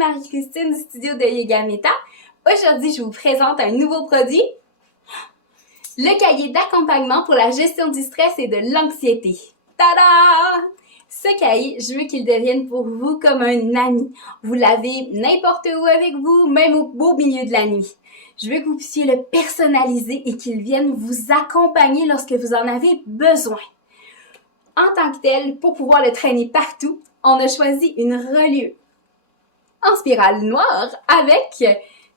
Marie-Christine du studio de Yoga Meta. Aujourd'hui, je vous présente un nouveau produit, le cahier d'accompagnement pour la gestion du stress et de l'anxiété. Tada! Ce cahier, je veux qu'il devienne pour vous comme un ami. Vous l'avez n'importe où avec vous, même au beau milieu de la nuit. Je veux que vous puissiez le personnaliser et qu'il vienne vous accompagner lorsque vous en avez besoin. En tant que tel, pour pouvoir le traîner partout, on a choisi une reliure en spirale noire avec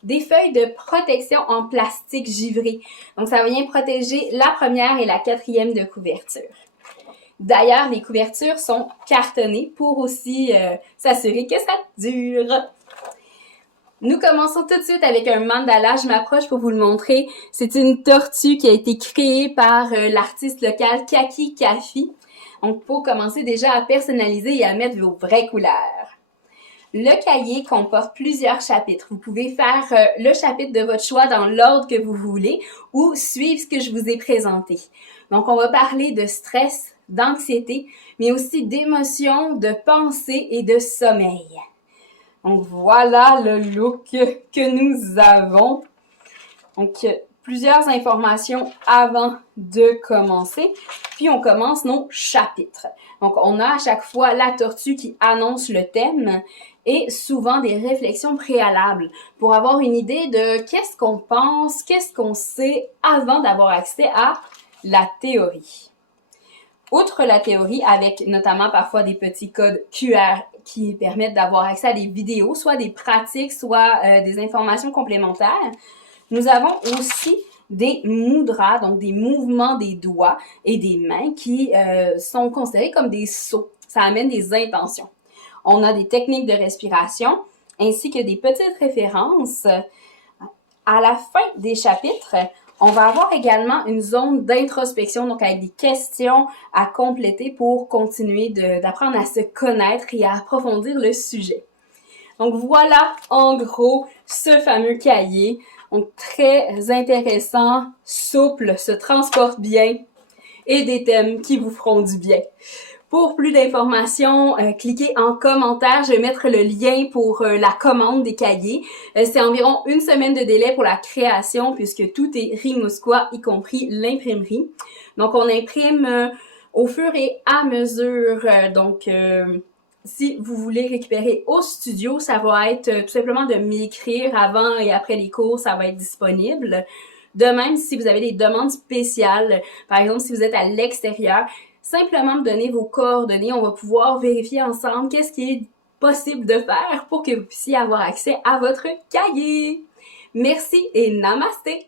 des feuilles de protection en plastique givré. Donc, ça vient protéger la première et la quatrième de couverture. D'ailleurs, les couvertures sont cartonnées pour aussi s'assurer que ça dure. Nous commençons tout de suite avec un mandala. Je m'approche pour vous le montrer. C'est une tortue qui a été créée par l'artiste local Kaki Kafi. Donc, pour commencer déjà à personnaliser et à mettre vos vraies couleurs. Le cahier comporte plusieurs chapitres. Vous pouvez faire le chapitre de votre choix dans l'ordre que vous voulez ou suivre ce que je vous ai présenté. Donc, on va parler de stress, d'anxiété, mais aussi d'émotions, de pensée et de sommeil. Donc, voilà le look que nous avons. Donc, plusieurs informations avant de commencer. Puis, on commence nos chapitres. Donc, on a à chaque fois la tortue qui annonce le thème et souvent des réflexions préalables pour avoir une idée de qu'est-ce qu'on pense, qu'est-ce qu'on sait avant d'avoir accès à la théorie. Outre la théorie, avec notamment parfois des petits codes QR qui permettent d'avoir accès à des vidéos, soit des pratiques, soit des informations complémentaires, nous avons aussi des mudras, donc des mouvements des doigts et des mains qui sont considérés comme des sceaux. Ça amène des intentions. On a des techniques de respiration ainsi que des petites références. À la fin des chapitres, on va avoir également une zone d'introspection, donc avec des questions à compléter pour continuer d'apprendre à se connaître et à approfondir le sujet. Donc voilà, en gros, ce fameux cahier. Donc très intéressant, souple, se transporte bien et des thèmes qui vous feront du bien. Pour plus d'informations, cliquez en commentaire. Je vais mettre le lien pour la commande des cahiers. C'est environ une semaine de délai pour la création puisque tout est rimouskois, y compris l'imprimerie. Donc, on imprime au fur et à mesure. Si vous voulez récupérer au studio, ça va être tout simplement de m'écrire avant et après les cours, ça va être disponible. De même, si vous avez des demandes spéciales, par exemple, si vous êtes à l'extérieur, simplement me donner vos coordonnées, on va pouvoir vérifier ensemble qu'est-ce qui est possible de faire pour que vous puissiez avoir accès à votre cahier. Merci et namasté!